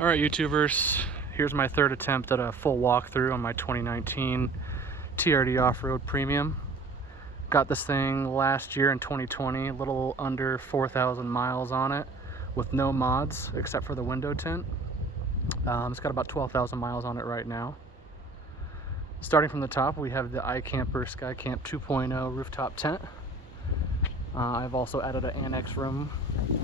Alright YouTubers, here's my third attempt at a full walkthrough on my 2019 TRD Off-Road Premium. Got this thing last year in 2020, a little under 4,000 miles on it with no mods except for the window tint. It's got about 12,000 miles on it right now. Starting from the top, we have the iCamper SkyCamp 2.0 rooftop tent. I've also added an annex room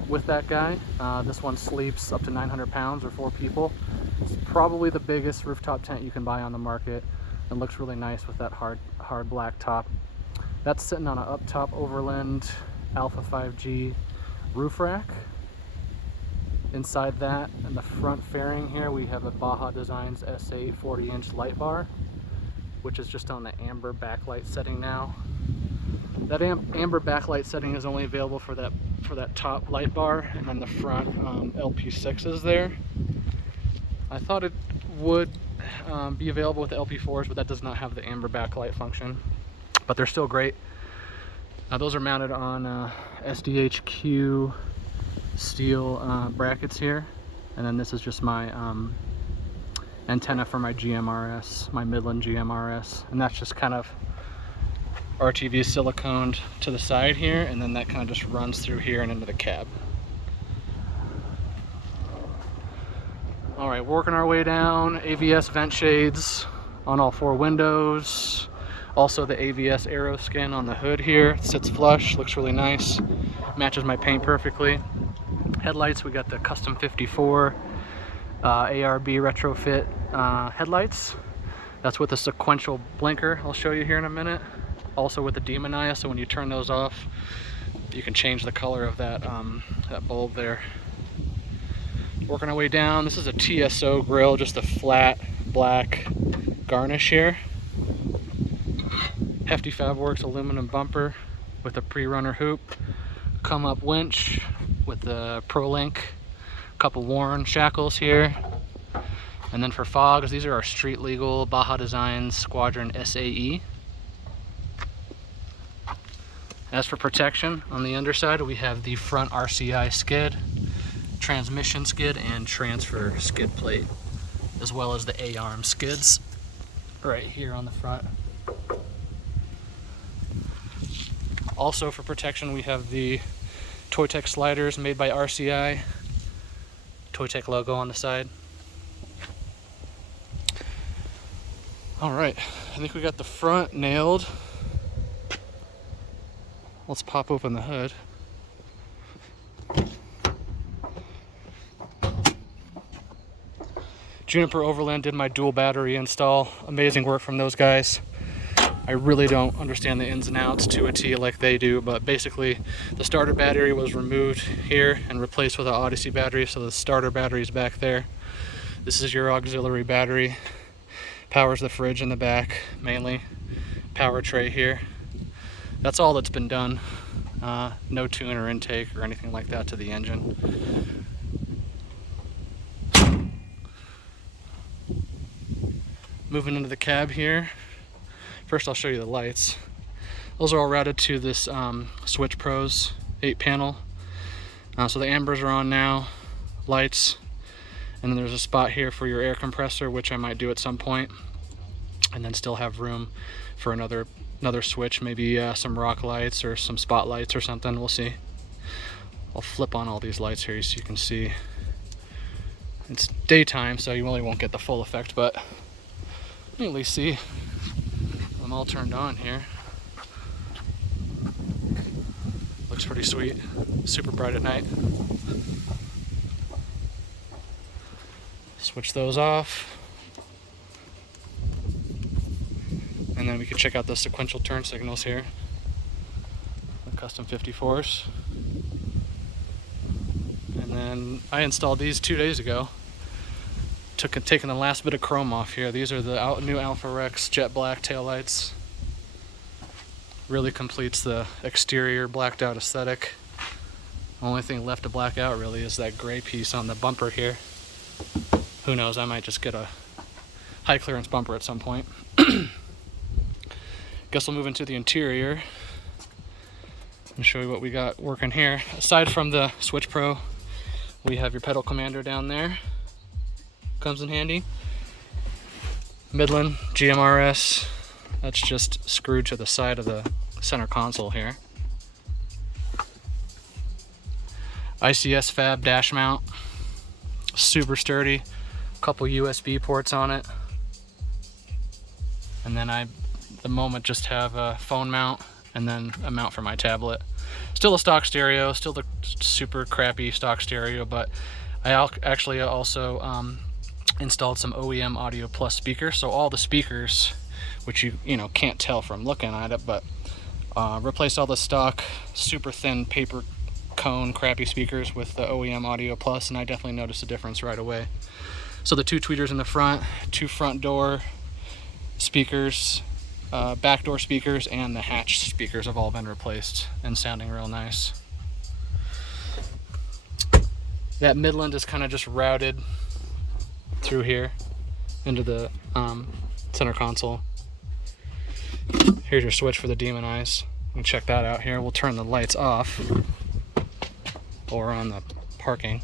with that guy. This one sleeps up to 900 pounds or 4 people. It's probably the biggest rooftop tent you can buy on the market. It looks really nice with that hard black top. That's sitting on an up top Overland Alpha 5G roof rack. Inside that, in the front fairing here, we have a Baja Designs S8 40-inch light bar, which is just on the amber backlight setting now. That amber backlight setting is only available for that top light bar, and then the front LP6 is there. I thought it would be available with the LP4s, but that does not have the amber backlight function. But they're still great. Those are mounted on SDHQ steel brackets here, and then this is just my antenna for my GMRS, my Midland GMRS, and that's just kind of RTV siliconed to the side here, and then that kind of just runs through here and into the cab. Alright, working our way down. AVS vent shades on all 4 windows. Also the AVS aero skin on the hood here. It sits flush, looks really nice. Matches my paint perfectly. Headlights, we got the Custom 54 ARB retrofit headlights. That's with a sequential blinker I'll show you here in a minute. Also with the demon eye, so when you turn those off, you can change the color of that bulb there. Working our way down, this is a TSO grill, just a flat black garnish here. Hefty Fabworks aluminum bumper with a pre-runner hoop. Come up winch with the ProLink, couple Warren shackles here. And then for fogs, these are our street legal Baja Designs Squadron SAE. As for protection, on the underside we have the front RCI skid, transmission skid, and transfer skid plate, as well as the A-arm skids right here on the front. Also for protection, we have the ToyTec sliders made by RCI, ToyTec logo on the side. Alright, I think we got the front nailed. Let's pop open the hood. Juniper Overland did my dual battery install. Amazing work from those guys. I really don't understand the ins and outs to a T like they do, but basically the starter battery was removed here and replaced with an Odyssey battery, so the starter battery is back there. This is your auxiliary battery. Powers the fridge in the back, mainly. Power tray here. That's all that's been done. No tune or intake or anything like that to the engine. Moving into the cab here. First I'll show you the lights. Those are all routed to this Switch Pros 8-panel. So the ambers are on now, lights, and then there's a spot here for your air compressor, which I might do at some point, and then still have room for another switch, maybe some rock lights or some spotlights or something. We'll see. I'll flip on all these lights here so you can see. It's daytime, so you really won't get the full effect, but you can at least see them all turned on here. Looks pretty sweet. Super bright at night. Switch those off. And then we can check out the sequential turn signals here. The custom 54s. And then I installed these 2 days ago. Taking the last bit of chrome off here. These are the new Alpha Rex jet black taillights. Really completes the exterior blacked out aesthetic. Only thing left to black out really is that gray piece on the bumper here. Who knows, I might just get a high clearance bumper at some point. Guess we'll move into the interior and show you what we got working here. Aside from the Switch Pro, we have your pedal commander down there. comes in handy. Midland GMRS, that's just screwed to the side of the center console here. ICS Fab dash mount, super sturdy, couple USB ports on it. And then I, at the moment, just have a phone mount and then a mount for my tablet. Still a stock stereo, still the super crappy stock stereo, but I actually also installed some OEM Audio Plus speakers. So all the speakers, which you can't tell from looking at it, but replaced all the stock super thin paper cone crappy speakers with the OEM Audio Plus, and I definitely noticed a difference right away. So the 2 tweeters in the front, 2 front door speakers, back door speakers, and the hatch speakers have all been replaced and sounding real nice. That Midland is kind of just routed through here into the center console. Here's your switch for the demon eyes. You can check that out here. We'll turn the lights off or on the parking.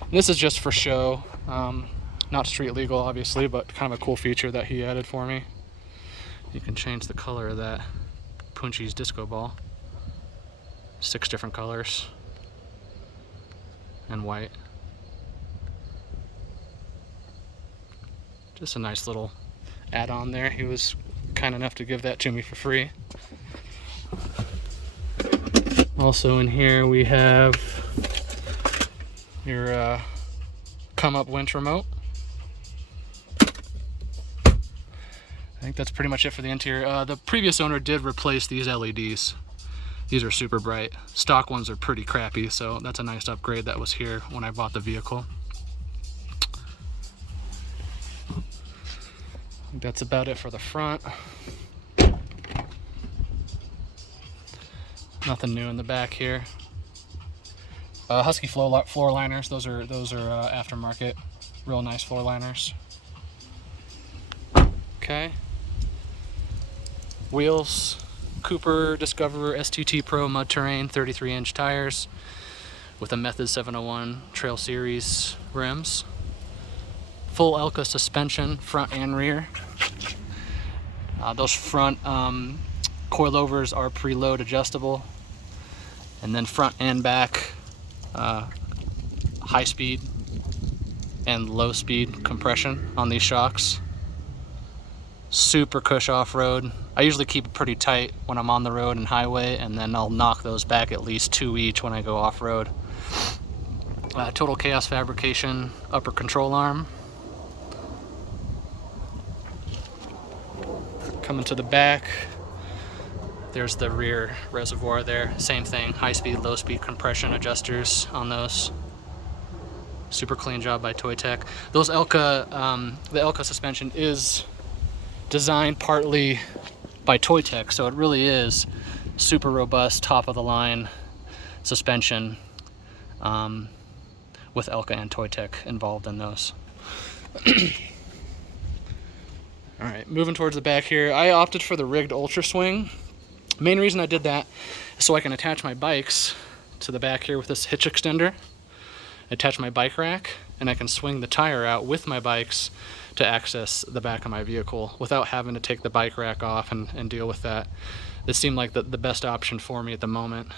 And this is just for show, not street legal obviously, but kind of a cool feature that he added for me. You can change the color of that Punchis disco ball. 6 different colors and white. Just a nice little add-on there. He was kind enough to give that to me for free. Also in here we have your come up winch remote. I think that's pretty much it for the interior. The previous owner did replace these LEDs. These are super bright. Stock ones are pretty crappy, so that's a nice upgrade that was here when I bought the vehicle. I think that's about it for the front. Nothing new in the back here. Husky floor liners. Those are aftermarket, real nice floor liners. Okay. Wheels, Cooper Discoverer STT Pro Mud Terrain 33-inch tires with a Method 701 Trail Series rims. Full Elka suspension, front and rear. Those front coilovers are preload adjustable, and then front and back high speed and low speed compression on these shocks. Super cush off-road. I usually keep it pretty tight when I'm on the road and highway, and then I'll knock those back at least 2 each when I go off-road. Total Chaos Fabrication upper control arm. Coming to the back, there's the rear reservoir there. Same thing, high speed, low speed compression adjusters on those. Super clean job by ToyTec. Those Elka, the Elka suspension is designed partly by ToyTec, so it really is super robust, top of the line suspension with Elka and ToyTec involved in those. All right, moving towards the back here, I opted for the rigged Ultra Swing. Main reason I did that is so I can attach my bikes to the back here with this hitch extender, attach my bike rack, and I can swing the tire out with my bikes to access the back of my vehicle without having to take the bike rack off and deal with that. This seemed like the best option for me at the moment,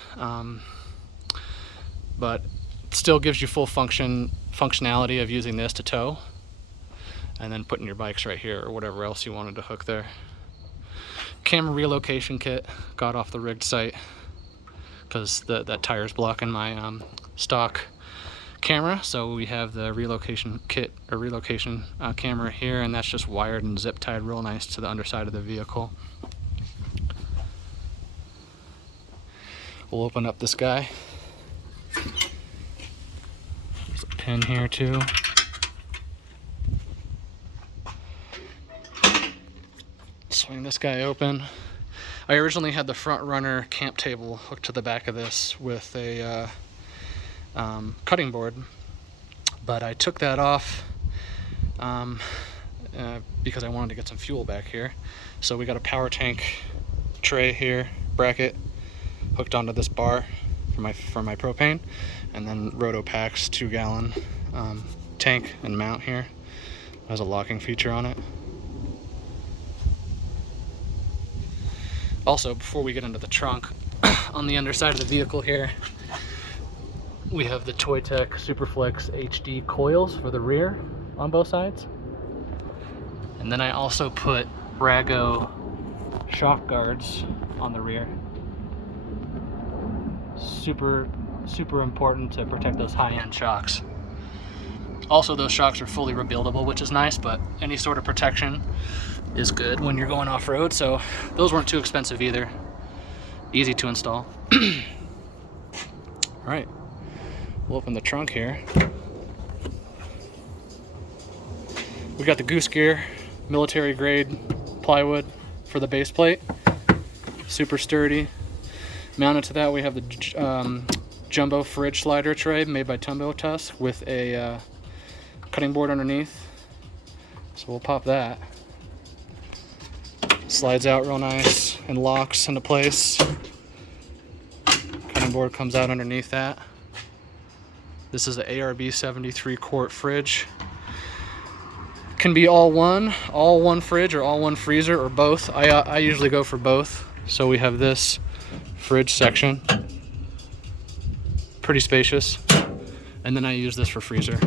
but it still gives you full functionality of using this to tow and then putting your bikes right here or whatever else you wanted to hook there. Camera relocation kit got off the rigged site because that tire's blocking my stock camera, so we have the relocation kit or relocation camera here, and that's just wired and zip tied real nice to the underside of the vehicle. We'll open up this guy. There's a pin here too. Swing this guy open. I originally had the front runner camp table hooked to the back of this with a cutting board, but I took that off because I wanted to get some fuel back here. So we got a power tank tray here, bracket, hooked onto this bar for my propane, and then Roto Packs 2-gallon tank and mount here. Has a locking feature on it. Also, before we get into the trunk, on the underside of the vehicle here, we have the ToyTec Superflex HD coils for the rear on both sides. And then I also put Rago shock guards on the rear. Super important to protect those high-end shocks. Also, those shocks are fully rebuildable, which is nice, but any sort of protection is good when you're going off-road, so those weren't too expensive either. Easy to install. Alright, we'll open the trunk here. We got the goose gear, military grade plywood for the base plate. Super sturdy. Mounted to that we have the jumbo fridge slider tray made by ToyTec with a cutting board underneath. So we'll pop that. Slides out real nice and locks into place. Cutting board comes out underneath that. This is the ARB 73 quart fridge. Can be all one fridge or all one freezer or both. I usually go for both. So we have this fridge section, pretty spacious, and then I use this for freezer.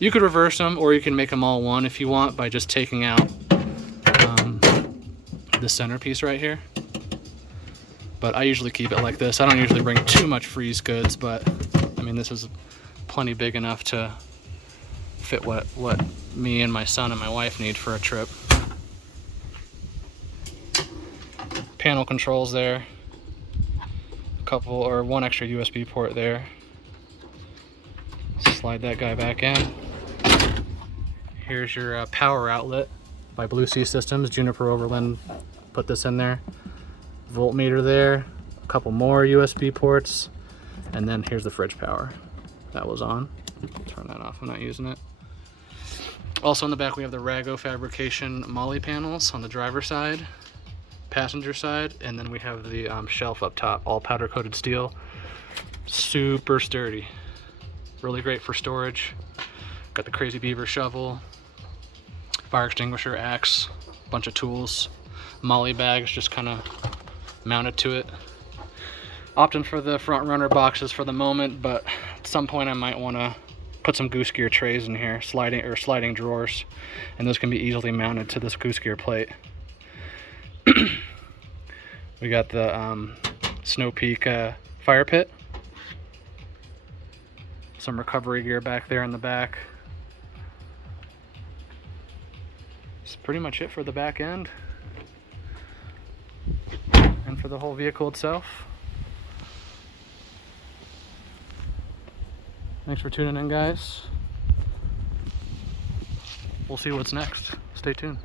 You could reverse them, or you can make them all one if you want by just taking out the centerpiece right here. But I usually keep it like this. I don't usually bring too much freeze goods, but I mean, this is plenty big enough to fit what me and my son and my wife need for a trip. Panel controls there, one extra USB port there. Slide that guy back in. Here's your power outlet by Blue Sea Systems. Juniper Overland put this in there. Voltmeter there, a couple more USB ports, and then here's the fridge power. That was on. Turn that off, I'm not using it. Also in the back we have the Rago fabrication MOLLE panels on the driver's side, passenger side, and then we have the shelf up top, all powder coated steel. Super sturdy. Really great for storage. Got the Crazy Beaver shovel, fire extinguisher, axe, bunch of tools, MOLLE bags just kind of mounted to it. Opting for the front runner boxes for the moment, but at some point I might want to put some goose gear trays in here, sliding drawers, and those can be easily mounted to this goose gear plate. We got the Snow Peak fire pit. Some recovery gear back there in the back. That's pretty much it for the back end and for the whole vehicle itself. Thanks for tuning in, guys. We'll see what's next. Stay tuned.